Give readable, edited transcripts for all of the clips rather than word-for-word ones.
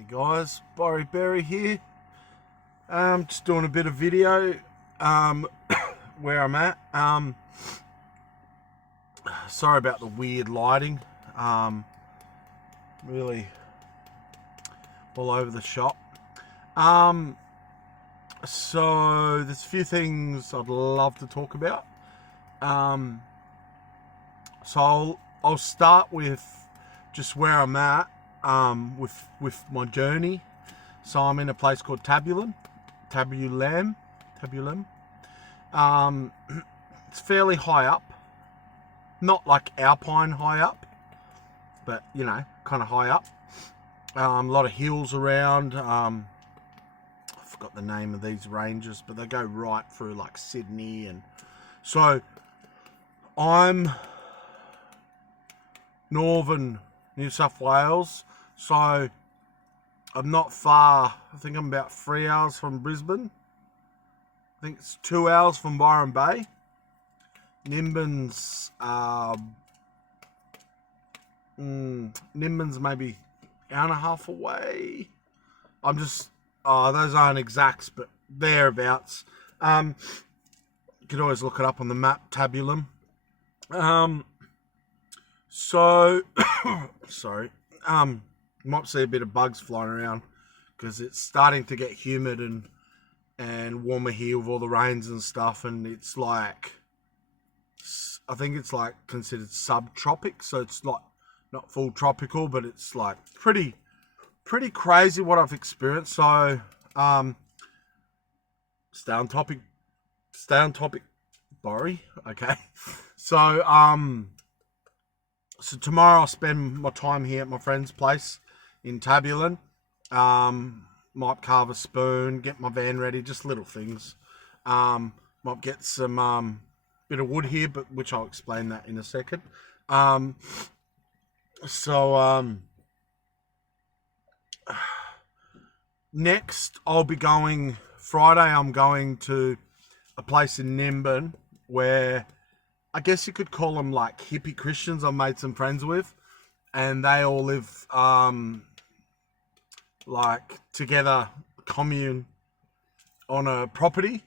Hey guys, Berry here. Just doing a bit of video where I'm at. Sorry about the weird lighting. Really all over the shop. So there's a few things I'd love to talk about. So I'll start with just where I'm at with my journey. So I'm in a place called Tabulum. It's fairly high up, not like Alpine high up, but you know, kind of high up. A lot of hills around. I forgot the name of these ranges, but they go right through like Sydney, and so I'm northern New South Wales, so I'm not far. I think I'm about 3 hours from Brisbane. I think it's 2 hours from Byron Bay. Nimbin's maybe an hour and a half away. I'm just, those aren't exacts, but thereabouts. You could always look it up on the map, Tabulum. So, sorry. You might see a bit of bugs flying around because it's starting to get humid and warmer here with all the rains and stuff, and it's like, I think it's like considered subtropic, so it's not full tropical, but it's like pretty crazy what I've experienced. So stay on topic, Borry. Okay. So so tomorrow I'll spend my time here at my friend's place in Tabulum. Might carve a spoon, get my van ready, just little things. Might get some bit of wood here, but which I'll explain that in a second. Next I'll be going Friday. I'm going to a place in Nimbin where I guess you could call them like hippie Christians I've made some friends with, and they all live like together, commune on a property.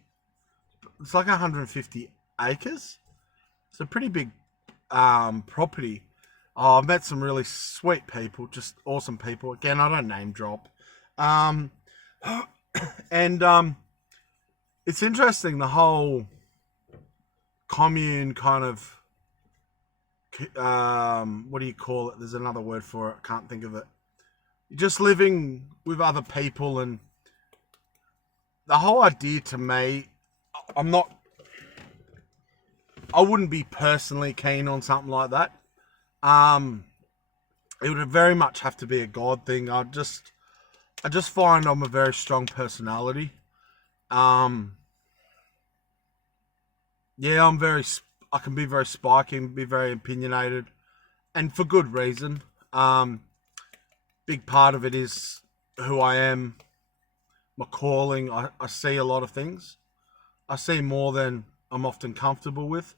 It's like 150 acres. It's a pretty big property. I've met some really sweet people, just awesome people. Again, I don't name drop. And it's interesting, the whole commune kind of, what do you call it? There's another word for it. Can't think of it. Just living with other people, and the whole idea to me, I wouldn't be personally keen on something like that. It would very much have to be a God thing. I just find I'm a very strong personality. Yeah, I can be very spiky, be very opinionated, and for good reason. Big part of it is who I am, my calling. I see a lot of things. I see more than I'm often comfortable with,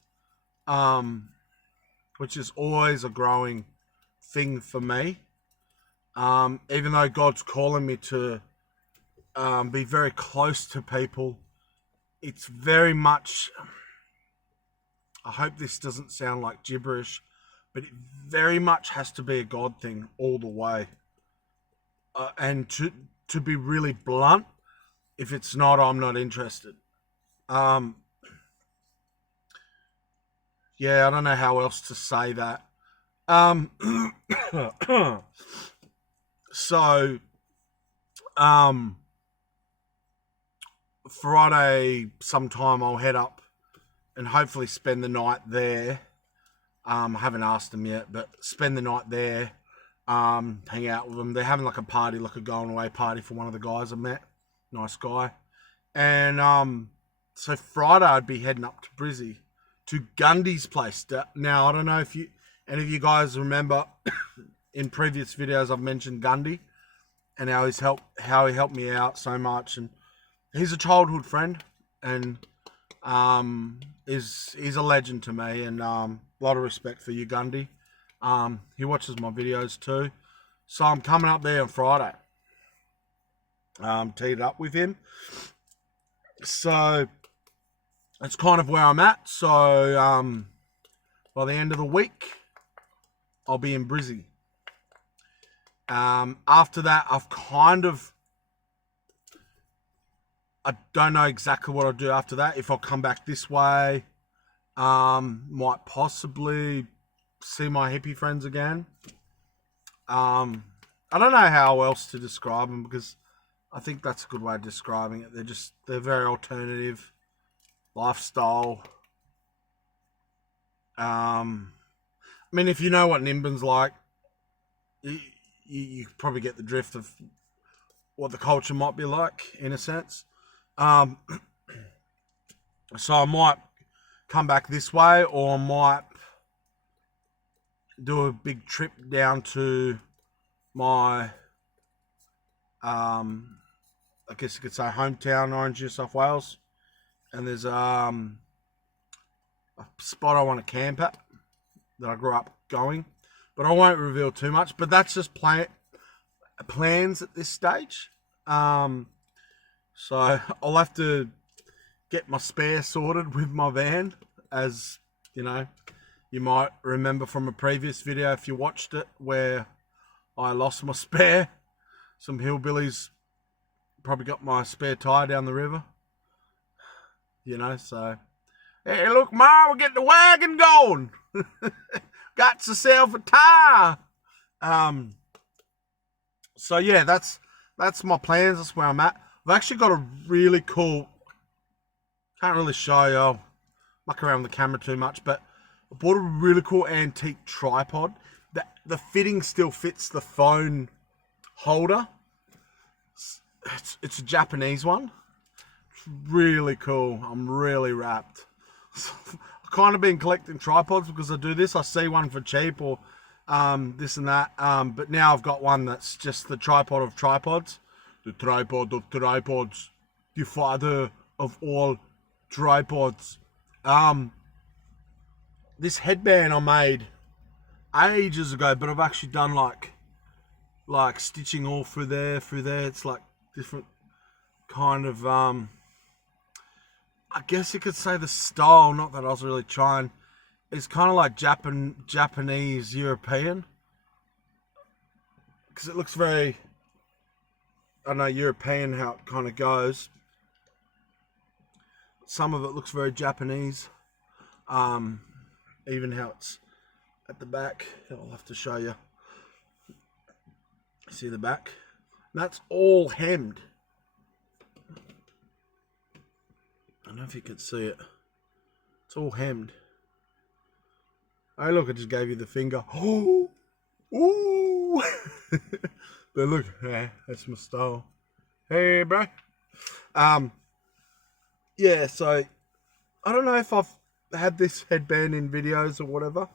which is always a growing thing for me. Even though God's calling me to be very close to people, it's very much, I hope this doesn't sound like gibberish, but it very much has to be a God thing all the way. And to be really blunt, if it's not, I'm not interested. Yeah, I don't know how else to say that. So, Friday sometime I'll head up and hopefully spend the night there. I haven't asked them yet, but spend the night there, hang out with them. They're having like a party, like a going away party for one of the guys I met. Nice guy. And so Friday I'd be heading up to Brizzy, to Gundy's place. Now, I don't know if any of you guys remember in previous videos I've mentioned Gundy and how he helped me out so much, and he's a childhood friend, and he's a legend to me, and a lot of respect for you, Gundy. He watches my videos too. So I'm coming up there on Friday. teed up with him. So that's kind of where I'm at. So by the end of the week, I'll be in Brizzy. After that, I don't know exactly what I'll do after that. If I'll come back this way, might possibly see my hippie friends again. I don't know how else to describe them, because I think that's a good way of describing it. They're very alternative lifestyle. I mean, if you know what Nimbin's like, you probably get the drift of what the culture might be like, in a sense. So I might come back this way, or I might do a big trip down to my, I guess you could say, hometown, Orange, New South Wales. And there's a spot I want to camp at that I grew up going, but I won't reveal too much. But that's just plans at this stage. So I'll have to get my spare sorted with my van, as you know, you might remember from a previous video if you watched it, where I lost my spare. Some hillbillies probably got my spare tire down the river. You know, so, hey, look, Ma, we're getting the wagon going. Got yourself a tire. So yeah, that's my plans. That's where I'm at. I've actually got a really cool, can't really show you, I'll muck around with the camera too much, but I bought a really cool antique tripod. The fitting still fits the phone holder. It's a Japanese one. Really cool. I'm really wrapped. I've kind of been collecting tripods because I do this. I see one for cheap, or this and that. But now I've got one that's just the tripod of tripods. The tripod of tripods. The father of all tripods. This headband I made ages ago, but I've actually done like stitching all through there. It's like different kind of I guess you could say the style, not that I was really trying. It's kind of like Japanese European, because it looks very, I don't know, European, how it kind of goes. Some of it looks very Japanese, even how it's at the back. I'll have to show you. See the back? And that's all hemmed. I don't know if you could see it. It's all hemmed. Oh, look, I just gave you the finger. Oh, ooh. But look, yeah, that's my style. Hey, bro. Yeah, so I don't know if I've had this headband in videos or whatever.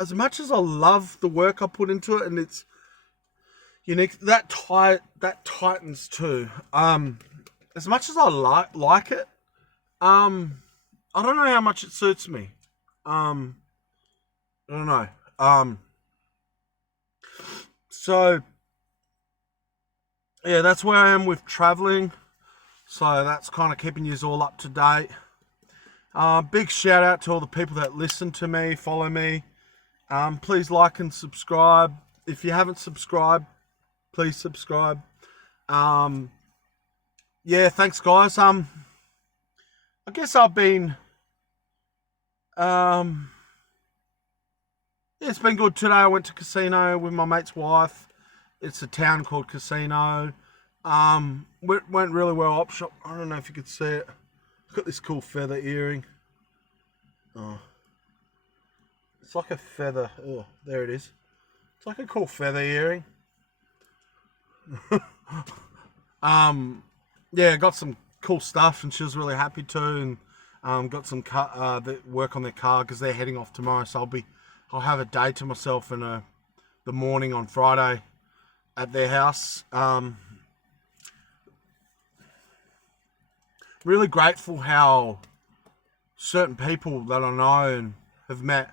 As much as I love the work I put into it, and it's unique, that tightens too. As much as I like it, I don't know how much it suits me. I don't know. So yeah, that's where I am with traveling. So that's kind of keeping you all up to date. Big shout out to all the people that listen to me, follow me. Please like and subscribe. If you haven't subscribed, please subscribe. Yeah, thanks guys. I guess I've been, yeah, it's been good today. I went to casino with my mate's wife. It's a town called Casino. Went really well. Op shop. I don't know if you could see it. I've got this cool feather earring. Oh, it's like a feather. Oh, there it is. It's like a cool feather earring. Yeah, got some cool stuff, and she was really happy too. And got some work on their car because they're heading off tomorrow. So I'll have a day to myself and the morning on Friday at their house. Really grateful how certain people that I know and have met,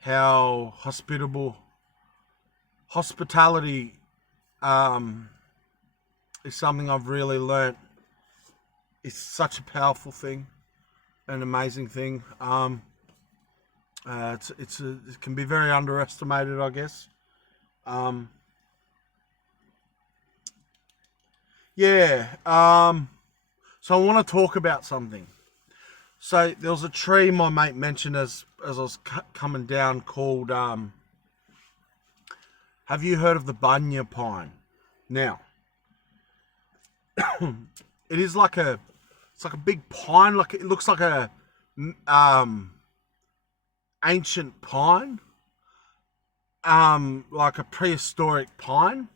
how hospitality is something I've really learnt. It's such a powerful thing, an amazing thing. It can be very underestimated, I guess. Yeah. So I want to talk about something. So there was a tree my mate mentioned as I was coming down called. Have you heard of the Bunya Pine? Now, it is like it's like a big pine. Like it looks like a ancient pine. Like a prehistoric pine.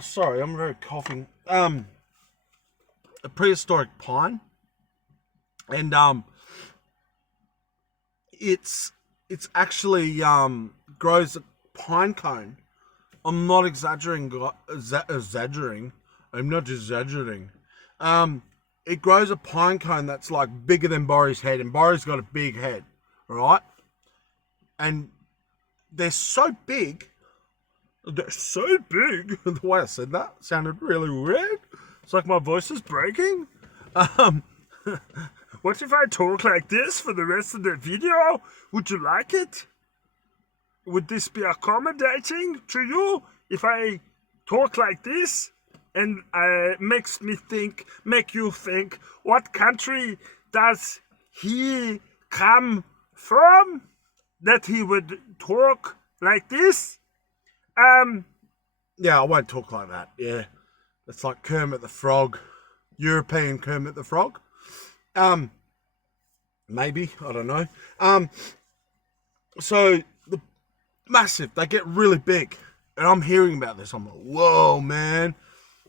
Sorry, I'm very coughing. A prehistoric pine, and it's actually grows a pine cone. I'm not exaggerating. I'm not exaggerating. It grows a pine cone that's like bigger than Borry's head, and Borry's got a big head, right? And they're so big. They're so big. The way I said that sounded really weird. It's like my voice is breaking. What if I talk like this for the rest of the video? Would you like it? Would this be accommodating to you if I talk like this? And make you think, what country does he come from that he would talk like this? Yeah, I won't talk like that. Yeah, it's like Kermit the Frog, European Kermit the Frog. Maybe, I don't know. So the massive, they get really big, and I'm hearing about this. I'm like, whoa, man.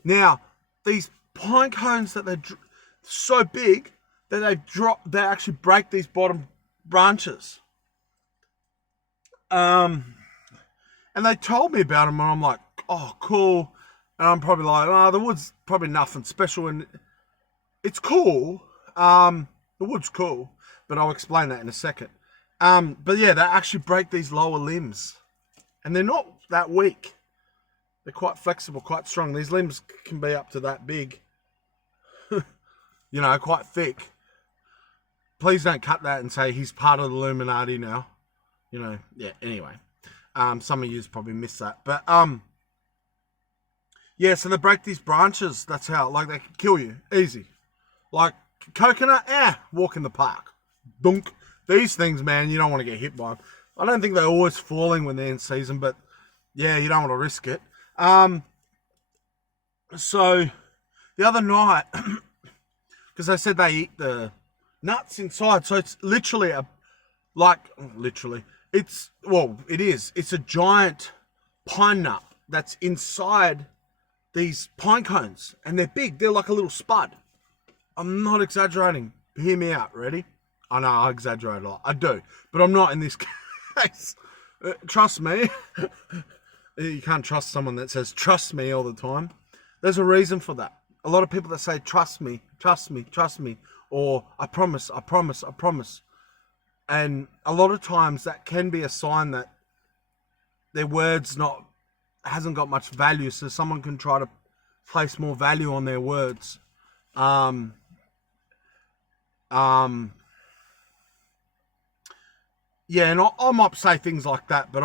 Now these pine cones that they're so big that they actually break these bottom branches. And they told me about them, and I'm like, oh, cool. And I'm probably like, oh, the wood's probably nothing special, and it's cool. The wood's cool, but I'll explain that in a second. But yeah, they actually break these lower limbs, and they're not that weak. They're quite flexible, quite strong. These limbs can be up to that big, quite thick. Please don't cut that and say he's part of the Illuminati now. Yeah, anyway. Some of you probably missed that. But, yeah, so they break these branches. That's how, like, they can kill you. Easy. Like, coconut, walk in the park. Dunk. These things, man, you don't want to get hit by them. I don't think they're always falling when they're in season, but, yeah, you don't want to risk it. So, the other night, because they said they eat the nuts inside, so it's literally it is. It's a giant pine nut that's inside these pine cones, and they're big. They're like a little spud. I'm not exaggerating. Hear me out. Ready? I know I exaggerate a lot. I do, but I'm not in this case. Trust me. You can't trust someone that says trust me all the time. There's a reason for that. A lot of people that say trust me, trust me, trust me, or I promise, I promise, I promise. And a lot of times that can be a sign that their words hasn't got much value, so someone can try to place more value on their words. Yeah, and I might say things like that, but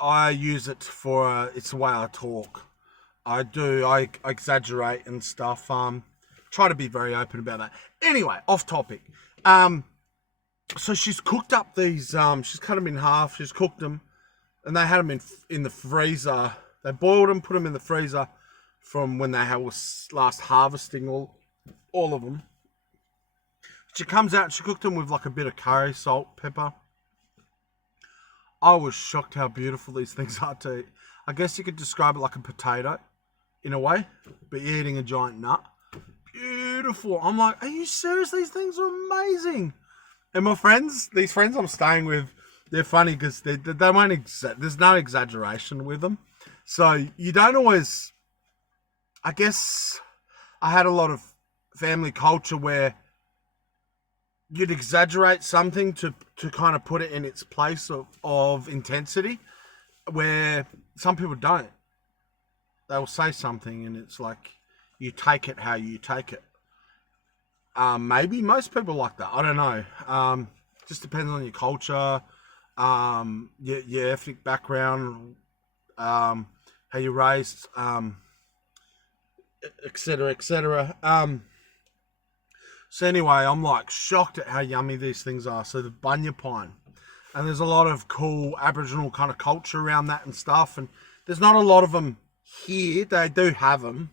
I use it for it's the way I talk. I exaggerate and stuff. Try to be very open about that. Anyway, off topic. So she's cooked up these. She's cut them in half. She's cooked them, and they had them in the freezer. They boiled them, put them in the freezer from when they was last harvesting all of them. She comes out. She cooked them with like a bit of curry, salt, pepper. I was shocked how beautiful these things are to eat. I guess you could describe it like a potato, in a way, but you're eating a giant nut. Beautiful. I'm like, are you serious? These things are amazing. And these friends I'm staying with, they're funny because they won't there's no exaggeration with them. So you don't always, I guess I had a lot of family culture where you'd exaggerate something to kind of put it in its place of intensity, where some people don't. They will say something and it's like you take it how you take it. Maybe most people like that. I don't know. Just depends on your culture, your ethnic background, how you're raised, etc., etc. So anyway, I'm like shocked at how yummy these things are. So the Bunya Pine, and there's a lot of cool Aboriginal kind of culture around that and stuff. And there's not a lot of them here. They do have them,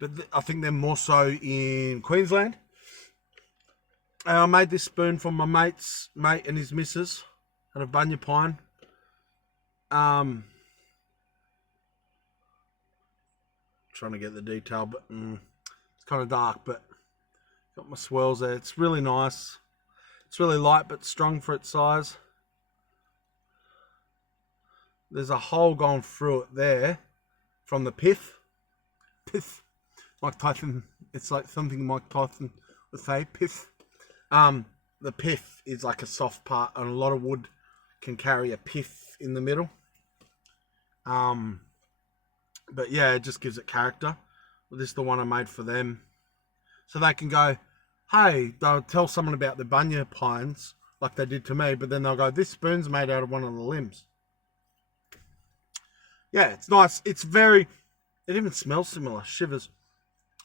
but I think they're more so in Queensland. And I made this spoon for my mate and his missus out of Bunya Pine. Trying to get the detail, but it's kind of dark, but got my swirls there. It's really nice. It's really light but strong for its size. There's a hole going through it there from the pith. Mike Tyson. It's like something Mike Tyson would say. Pith. The pith is like a soft part, and a lot of wood can carry a pith in the middle. But yeah, it just gives it character. This is the one I made for them, so they can go, hey, they'll tell someone about the Bunya Pines like they did to me, but then they'll go, this spoon's made out of one of the limbs. Yeah, it's nice. It even smells similar. Shivers.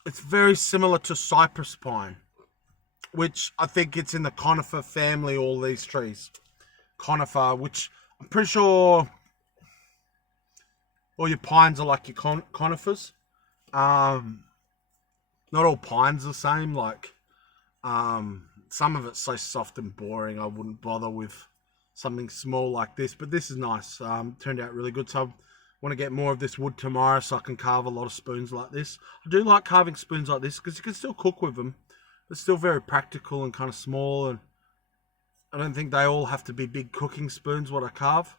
It's very similar to cypress pine, which I think it's in the conifer family, all these trees. Conifer, which I'm pretty sure all your pines are like your conifers. Not all pines are the same. Like, some of it's so soft and boring, I wouldn't bother with something small like this. But this is nice. Turned out really good. So I want to get more of this wood tomorrow so I can carve a lot of spoons like this. I do like carving spoons like this because you can still cook with them. They're still very practical and kind of small, and I don't think they all have to be big cooking spoons what I carve.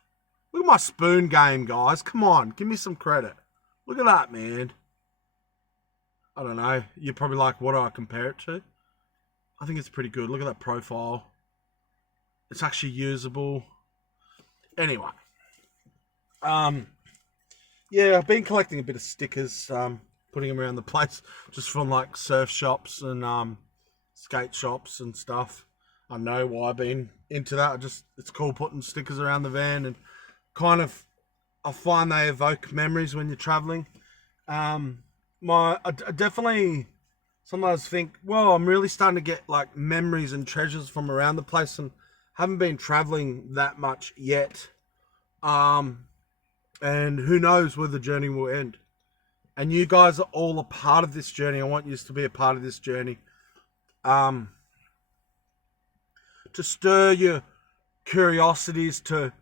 Look at my spoon game, guys. Come on, give me some credit. Look at that, man. I don't know. You're probably like, what do I compare it to? I think it's pretty good. Look at that profile. It's actually usable. Anyway. Yeah, I've been collecting a bit of stickers, putting them around the place, just from like surf shops and skate shops and stuff. I know why I've been into that. It's cool putting stickers around the van, and kind of, I find they evoke memories when you're traveling. I definitely sometimes think, well, I'm really starting to get like memories and treasures from around the place, and haven't been traveling that much yet. And who knows where the journey will end. And you guys are all a part of this journey. I want you to be a part of this journey. To stir your curiosities, to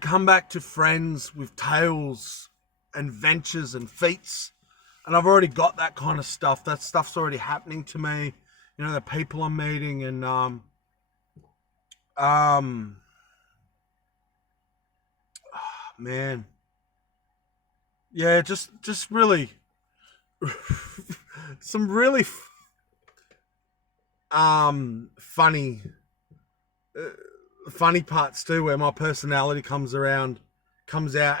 come back to friends with tales and ventures and feats. And I've already got that kind of stuff. That stuff's already happening to me. You know, the people I'm meeting, and man, yeah, just really some really funny parts too, where my personality comes out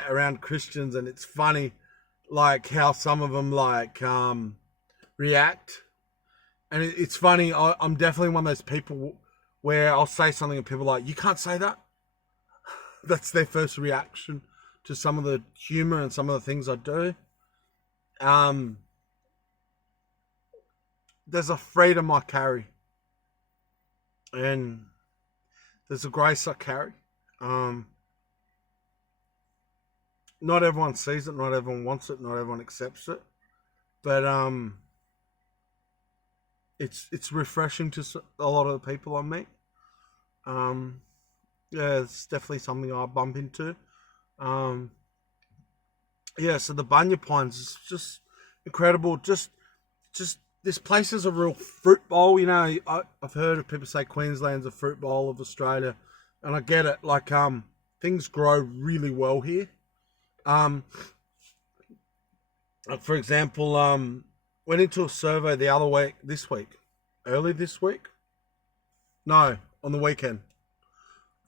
around Christians, and it's funny, like how some of them like react. And it's funny. I'm definitely one of those people where I'll say something and people are like, you can't say that. That's their first reaction to some of the humor and some of the things I do. There's a freedom I carry, and there's a grace I carry. Not everyone sees it, not everyone wants it, not everyone accepts it, but it's refreshing to a lot of the people I meet. Yeah, it's definitely something I bump into. Yeah, so the Bunya Pines is just incredible. Just this place is a real fruit bowl. You know, I've heard of people say Queensland's a fruit bowl of Australia, and I get it. Like, things grow really well here. Like for example, went into a survey this week, early this week. No, on the weekend.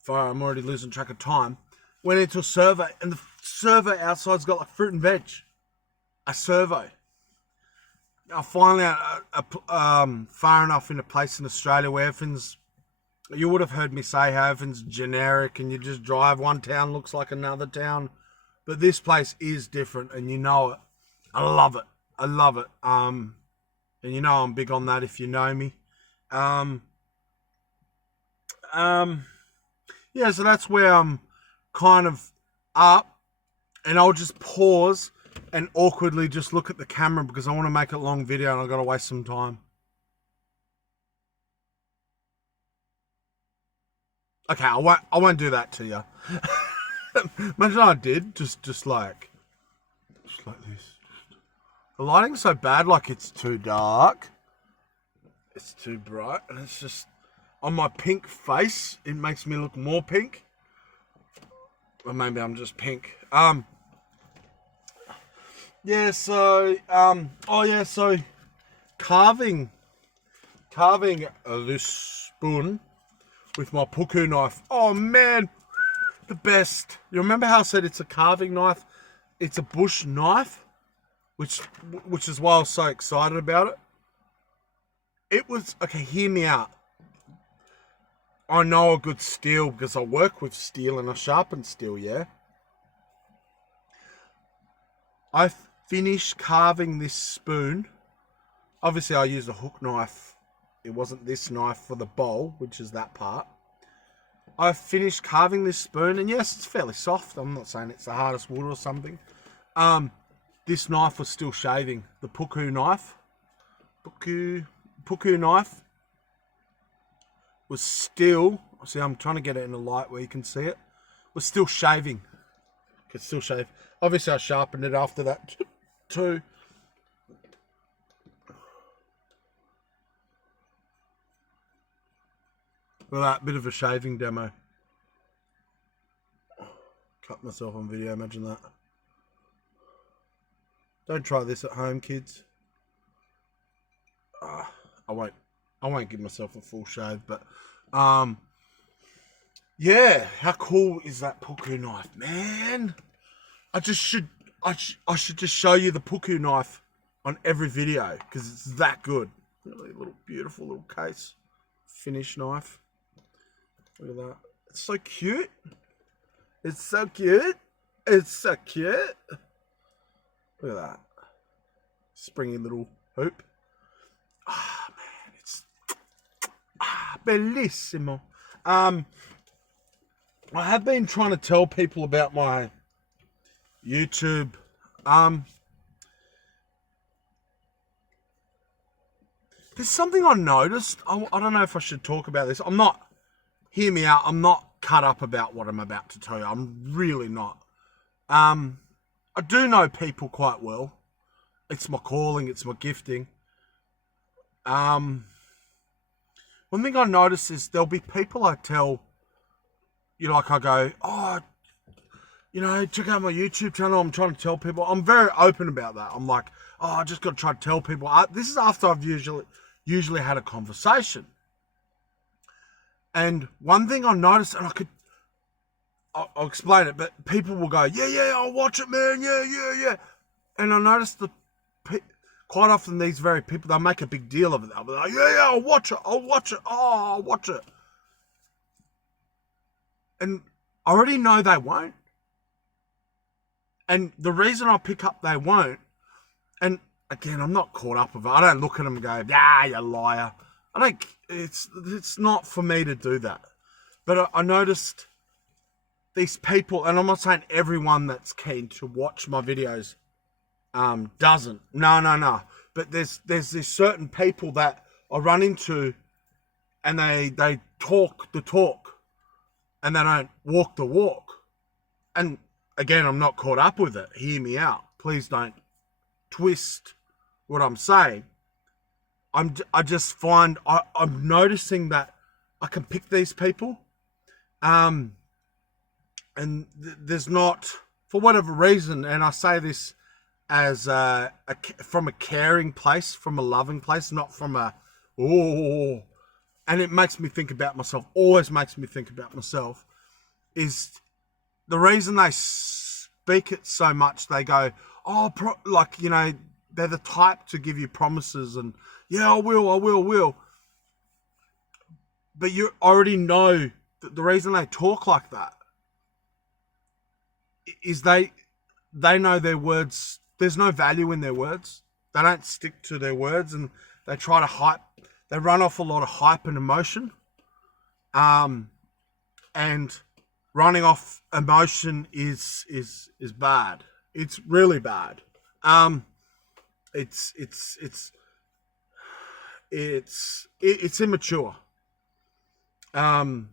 I'm already losing track of time. Went into a survey, and the survey outside's got like fruit and veg. A survey. I finally far enough in a place in Australia where everything's, you would have heard me say how everything's generic and you just drive, one town looks like another town. But this place is different and you know it. I love it. I love it. And you know I'm big on that if you know me. Yeah, so that's where I'm kind of up, and I'll just pause and awkwardly just look at the camera because I want to make a long video and I've got to waste some time. Okay, I won't do that to you. Imagine I did, just like this. The lighting's so bad, like it's too dark. It's too bright, and it's just on my pink face. It makes me look more pink. Or maybe I'm just pink. Yeah, so so carving this spoon with my puku knife. Oh man, the best. You remember how I said it's a carving knife? It's a bush knife, which is why I was so excited about it. It was, okay, hear me out. I know a good steel because I work with steel and I sharpen steel, yeah? I finished carving this spoon. Obviously, I used a hook knife. It wasn't this knife for the bowl, which is that part. I finished carving this spoon, and yes, it's fairly soft. I'm not saying it's the hardest wood or something. This knife was still shaving. The puku knife. Puku knife was still, see, I'm trying to get it in a light where you can see it, was still shaving. Could still shave. Obviously, I sharpened it after that too. Well, that bit of a shaving demo. Cut myself on video, imagine that. Don't try this at home, kids. I won't give myself a full shave, but yeah, how cool is that puku knife, man? I should just show you the puku knife on every video because it's that good. Really little beautiful little case, finish knife. Look at that. It's so cute. It's so cute. It's so cute. Look at that. Springy little hoop. Ah, man, it's bellissimo. I have been trying to tell people about my YouTube. There's something I noticed. I don't know if I should talk about this. Hear me out. I'm not cut up about what I'm about to tell you. I'm really not. I do know people quite well. It's my calling. It's my gifting. One thing I notice is there'll be people I tell, you know, like I go, oh, you know, check out my YouTube channel. I'm trying to tell people. I'm very open about that. I'm like, oh, I just got to try to tell people. This is after I've usually had a conversation. And one thing I noticed, and I'll explain it, but people will go, yeah, I'll watch it, man. Yeah. And I noticed quite often these very people, they'll make a big deal of it. They'll be like, yeah, I'll watch it. Oh, I'll watch it. And I already know they won't. And the reason I pick up they won't, and again, I'm not caught up with it. I don't look at them and go, yeah, you liar. It's not for me to do that. But I noticed these people, and I'm not saying everyone that's keen to watch my videos doesn't. No. But there's these certain people that I run into, and they talk the talk, and they don't walk the walk. And again, I'm not caught up with it. Hear me out. Please don't twist what I'm saying. I just find I'm noticing that I can pick these people, and there's not, for whatever reason, and I say this as from a caring place, from a loving place, not from a oh, and it makes me think about myself, always makes me think about myself, is the reason they speak it so much. They go, oh, like, you know, they're the type to give you promises and, yeah, I will. But you already know that the reason they talk like that is they know their words, there's no value in their words. They don't stick to their words, and they try to hype, they run off a lot of hype and emotion. And running off emotion is bad. It's really bad. It's immature. And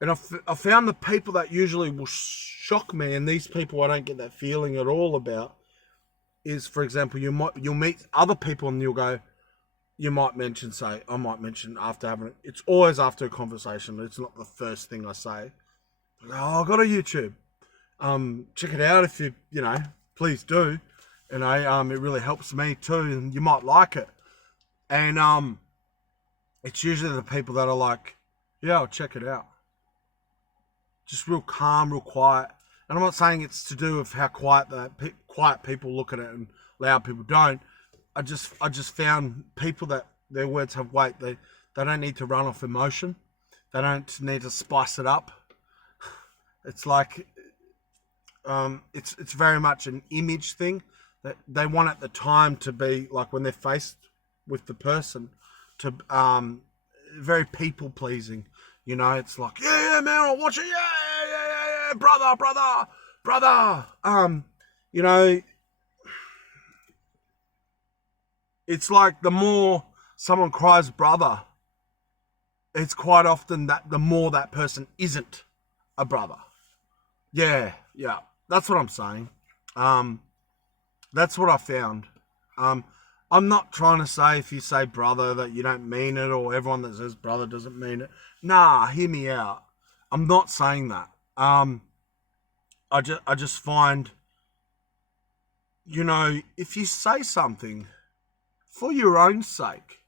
I found the people that usually will shock me, and these people I don't get that feeling at all about, is, for example, you'll meet other people and you'll go, you might mention, say, I might mention after having it. It's always after a conversation. It's not the first thing I say. Oh, I got a YouTube. Check it out if you please do. And it really helps me too, and you might like it. And it's usually the people that are like, yeah, I'll check it out. Just real calm, real quiet. And I'm not saying it's to do with how quiet quiet people look at it and loud people don't. I just found people that their words have weight. They don't need to run off emotion. They don't need to spice it up. It's like it's very much an image thing that they want at the time to be like when they're faced with the person to very people pleasing. You know, it's like, yeah, man, I'll watch it. Yeah, brother. You know, it's like the more someone cries brother, it's quite often that the more that person isn't a brother. Yeah, that's what I'm saying. That's what I found. I'm not trying to say if you say brother that you don't mean it, or everyone that says brother doesn't mean it. Nah, hear me out. I'm not saying that. I just find, you know, if you say something for your own sake,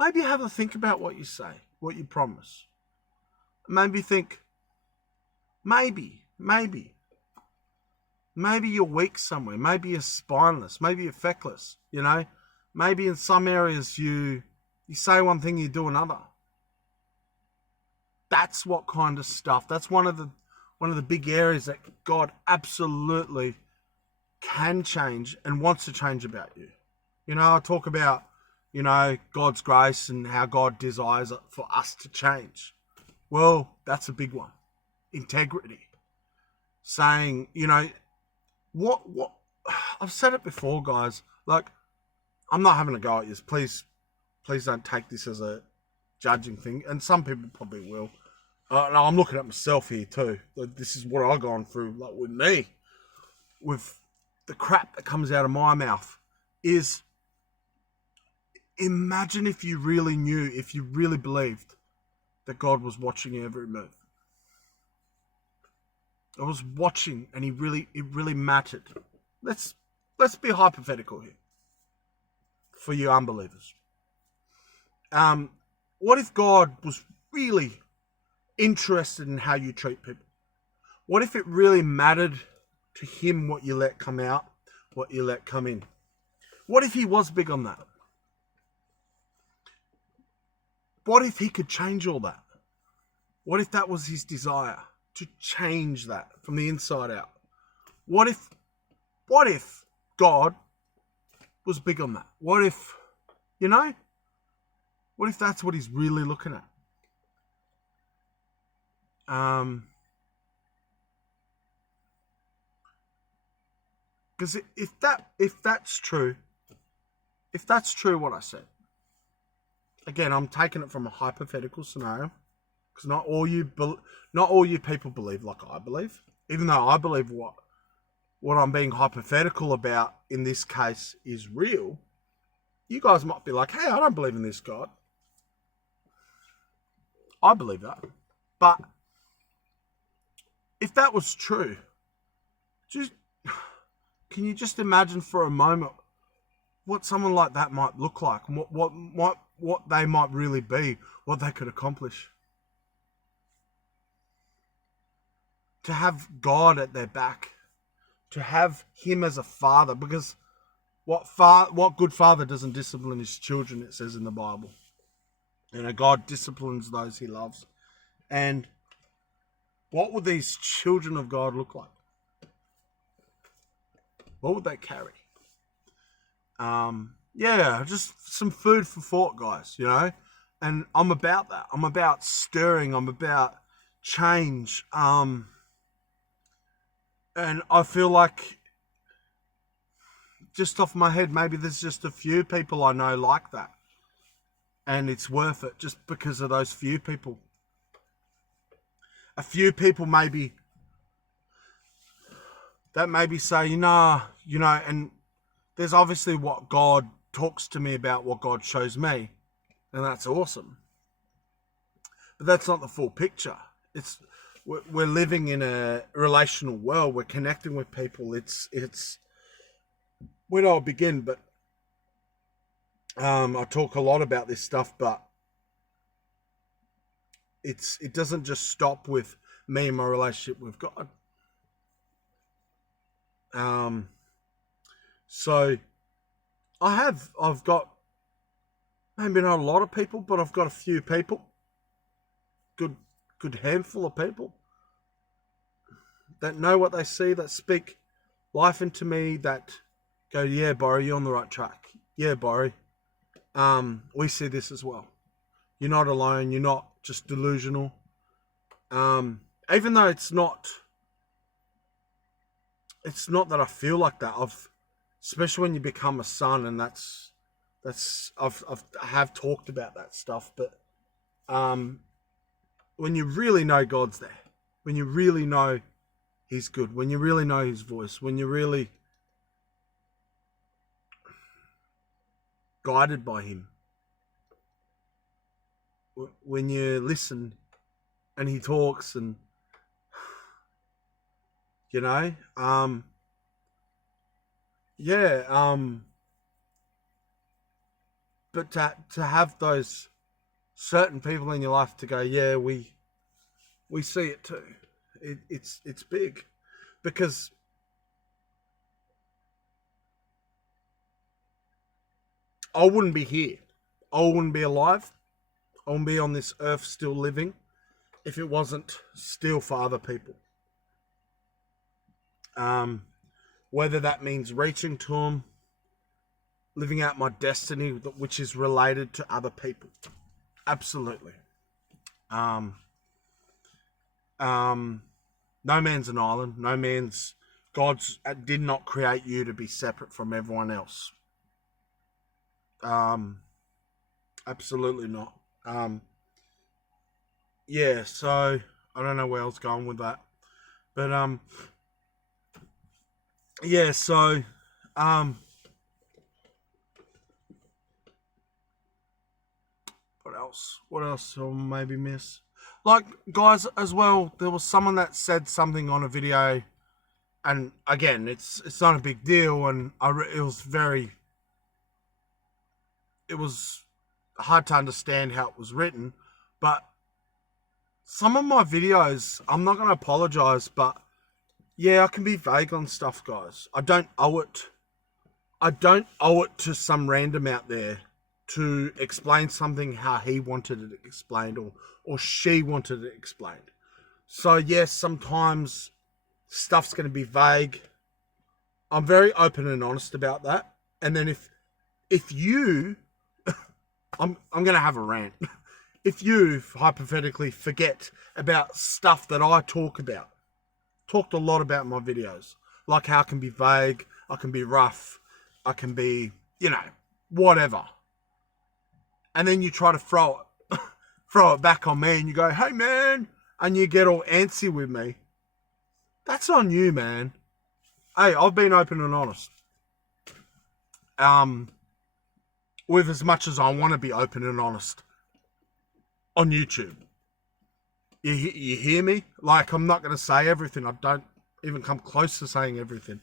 maybe have a think about what you say, what you promise. Maybe think, maybe you're weak somewhere. Maybe you're spineless. Maybe you're feckless. You know, maybe in some areas you say one thing, you do another. That's what kind of stuff. That's one of the big areas that God absolutely can change and wants to change about you. You know, I talk about, you know, God's grace and how God desires it for us to change. Well, that's a big one. Integrity. Saying, you know, what I've said it before, guys. Like, I'm not having a go at you. Please don't take this as a judging thing. And some people probably will. No, I'm looking at myself here too. Like, this is what I've gone through, like with me, with the crap that comes out of my mouth. Is imagine if you really knew, if you really believed that God was watching every move. I was watching, and it really mattered. Let's be hypothetical here for you unbelievers. What if God was really interested in how you treat people? What if it really mattered to him what you let come out, what you let come in? What if he was big on that? What if he could change all that? What if that was his desire, to change that from the inside out? What if God was big on that? What if, you know, what if that's what he's really looking at? Because if that's true what I said, again, I'm taking it from a hypothetical scenario, because not all you people believe like I believe. Even though I believe what I'm being hypothetical about in this case is real, you guys might be like, hey, I don't believe in this God. I believe that. But if that was true, just Can you just imagine for a moment what someone like that might look like, and what they might really be, what they could accomplish? To have God at their back, to have Him as a father, because what good father doesn't discipline his children? It says in the Bible. God disciplines those He loves. And what would these children of God look like? What would they carry? Just some food for thought, guys, and I'm about that. I'm about stirring. I'm about change. And I feel like, just off my head, maybe there's just a few people I know like that. And it's worth it just because of those few people. A few people maybe that maybe say, and there's obviously what God talks to me about, what God shows me, and that's awesome. But that's not the full picture. We're living in a relational world. We're connecting with people. It's where do I begin? But I talk a lot about this stuff, but it doesn't just stop with me and my relationship with God. So I've got maybe not a lot of people, but I've got a few people, good handful of people that know what they see, that speak life into me, that go, yeah, Borry, you're on the right track. Yeah, Borry, we see this as well. You're not alone. You're not just delusional. Even though it's not that I feel like that. Especially when you become a son, and I have talked about that stuff. But when you really know God's there, when you really know He's good, when you really know His voice, when you're really guided by Him, when you listen and He talks, and but to have those certain people in your life to go, yeah, we see it too. It's big, because I wouldn't be here. I wouldn't be alive. I wouldn't be on this earth still living if it wasn't still for other people. Whether that means reaching to them, living out my destiny, which is related to other people. Absolutely. No man's an island. God did not create you to be separate from everyone else. Absolutely not. So I don't know where I was going with that. But what else will maybe miss? Like, guys, as well, there was someone that said something on a video, and again, it's not a big deal, and it was hard to understand how it was written, but some of my videos, I'm not going to apologize, but yeah, I can be vague on stuff, guys. I don't owe it to some random out there to explain something how he wanted it explained, or she wanted it explained. So yes, sometimes stuff's going to be vague. I'm very open and honest about that. And then if you, I'm going to have a rant. If you hypothetically forget about stuff that I talked a lot about in my videos, like how I can be vague, I can be rough, I can be, whatever. And then you try to throw it back on me, and you go, hey man, and you get all antsy with me. That's on you, man. Hey, I've been open and honest. With as much as I want to be open and honest on YouTube. You hear me? Like, I'm not going to say everything. I don't even come close to saying everything.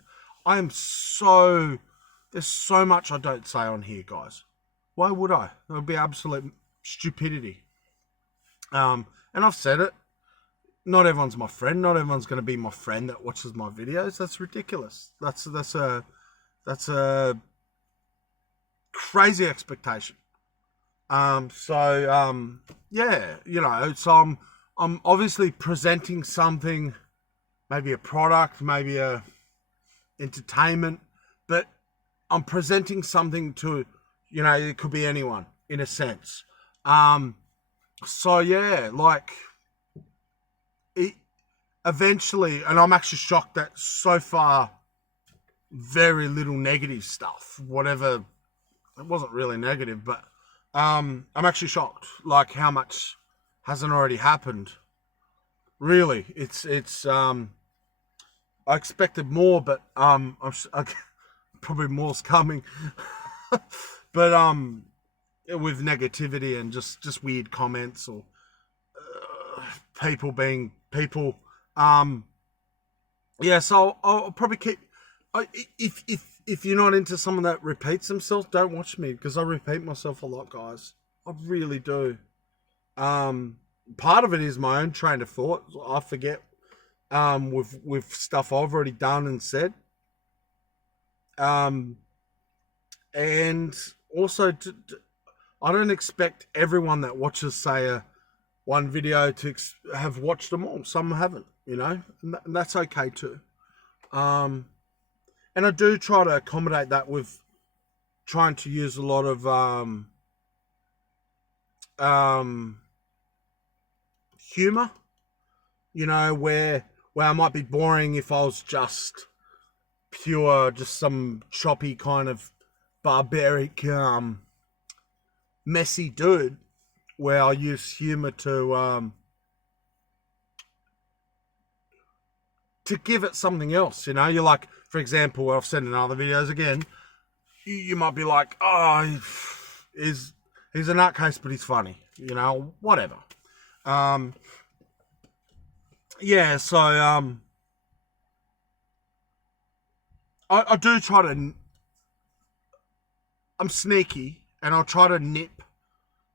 there's so much I don't say on here, guys. Why would I? It would be absolute stupidity. And I've said it. Not everyone's my friend. Not everyone's going to be my friend that watches my videos. That's ridiculous. That's a crazy expectation. Yeah, you know, so I'm obviously presenting something, maybe a product, maybe a entertainment, but I'm presenting something to, you know, it could be anyone in a sense. So yeah, like eventually, and I'm actually shocked that so far, very little negative stuff. Whatever, it wasn't really negative, but I'm actually shocked, like how much hasn't already happened. Really, it's I expected more, but probably more's coming. But with negativity and just weird comments or people being people. Yeah, so I'll probably keep. If you're not into someone that repeats themselves, don't watch me because I repeat myself a lot, guys. I really do. Part of it is my own train of thought. I forget with stuff I've already done and said. And also, I don't expect everyone that watches, say, one video to have watched them all. Some haven't, you know, and that's okay too. And I do try to accommodate that with trying to use a lot of humor, you know, where I might be boring if I was just just some choppy kind of barbaric, messy dude, where I use humor to give it something else, you know. You're like, for example, I've said in other videos again, you might be like, oh, he's a nutcase, but he's funny, you know, whatever. Yeah, so I do try to. I'm sneaky, and I'll try to nip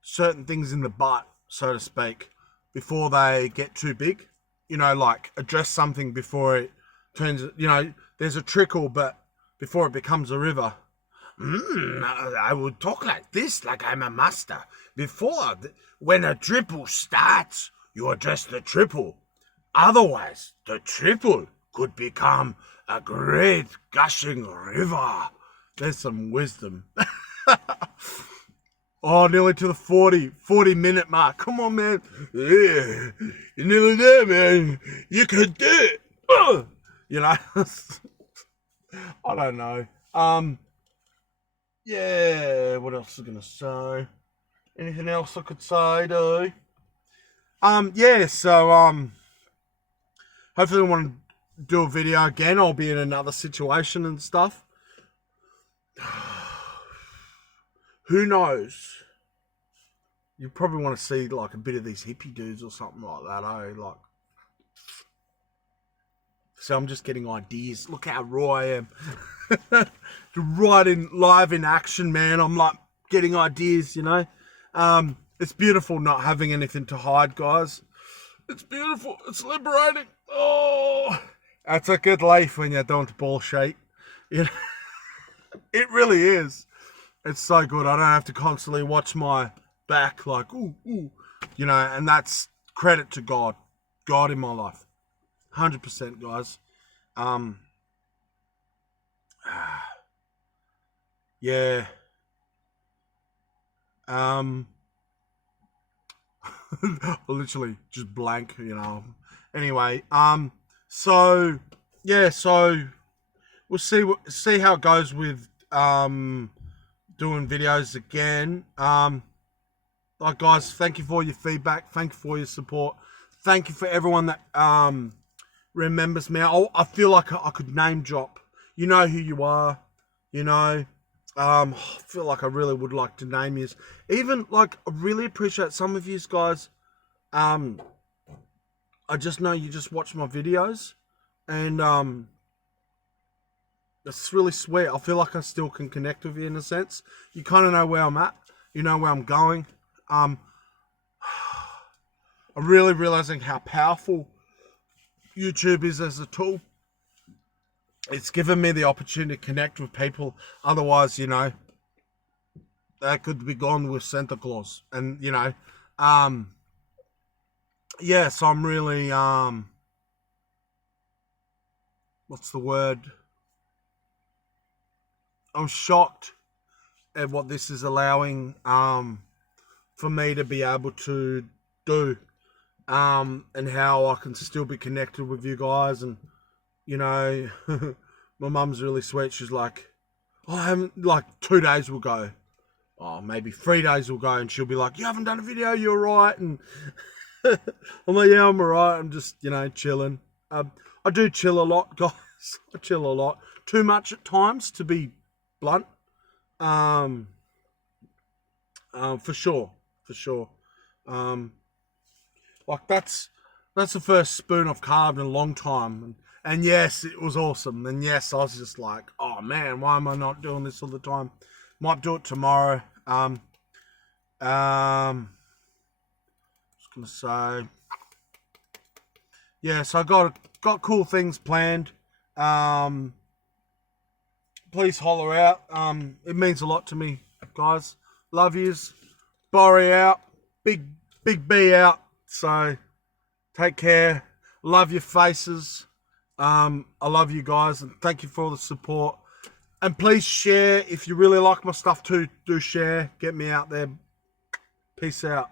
certain things in the butt, so to speak, before they get too big. You know, like address something before it turns. You know, there's a trickle, but before it becomes a river. I would talk like this, like I'm a master. When a triple starts, you address the triple. Otherwise, the triple could become a great gushing river. There's some wisdom. Oh, nearly to the 40 minute mark. Come on, man. Yeah, you're nearly there, man. You can do it. You know, I don't know. Yeah, what else was I gonna say? Anything else I could say, though? Yeah, so, hopefully I want to do a video again. I'll be in another situation and stuff. Who knows? You probably want to see like a bit of these hippie dudes or something like that, like. So I'm just getting ideas. Look how raw I am. Right in live in action, man. I'm like getting ideas, you know. It's beautiful not having anything to hide, guys. It's beautiful. It's liberating. Oh, that's a good life when you don't bullshit. You know, it really is. It's so good. I don't have to constantly watch my back like, ooh, you know, and that's credit to God. God in my life. 100%, guys. Yeah. Literally just blank, you know. Anyway, so yeah, so we'll see how it goes with doing videos again. Like guys, thank you for your feedback, thank you for your support, thank you for everyone that remembers me. I feel like I could name drop. You know who you are, you know. I feel like I really would like to name you. Even like I really appreciate some of you guys. I just know you just watch my videos, and It's really sweet. I feel like I still can connect with you in a sense. You kind of know where I'm at. You know where I'm going. I'm really realizing how powerful YouTube is as a tool. It's given me the opportunity to connect with people. Otherwise, they could be gone with Santa Claus. And, yeah, so I'm really, what's the word? I'm shocked at what this is allowing for me to be able to do, and how I can still be connected with you guys. And my mum's really sweet. She's like, oh, I haven't, like 2 days will go, oh, maybe 3 days will go, and she'll be like, you haven't done a video, you're right. And I'm like, yeah, I'm alright. I'm just chilling. I do chill a lot, guys. I chill a lot, too much at times, to be blunt. For sure, for sure. Like that's the first spoon I've carved in a long time, and yes, it was awesome. And yes, I was just like, oh man, why am I not doing this all the time? Might do it tomorrow. Just gonna say, yeah. So I got cool things planned. Please holler out. It means a lot to me, guys. Love yous. Borry out. Big B out. So take care. Love your faces. I love you guys, and thank you for all the support. And please share if you really like my stuff too. Do share. Get me out there. Peace out.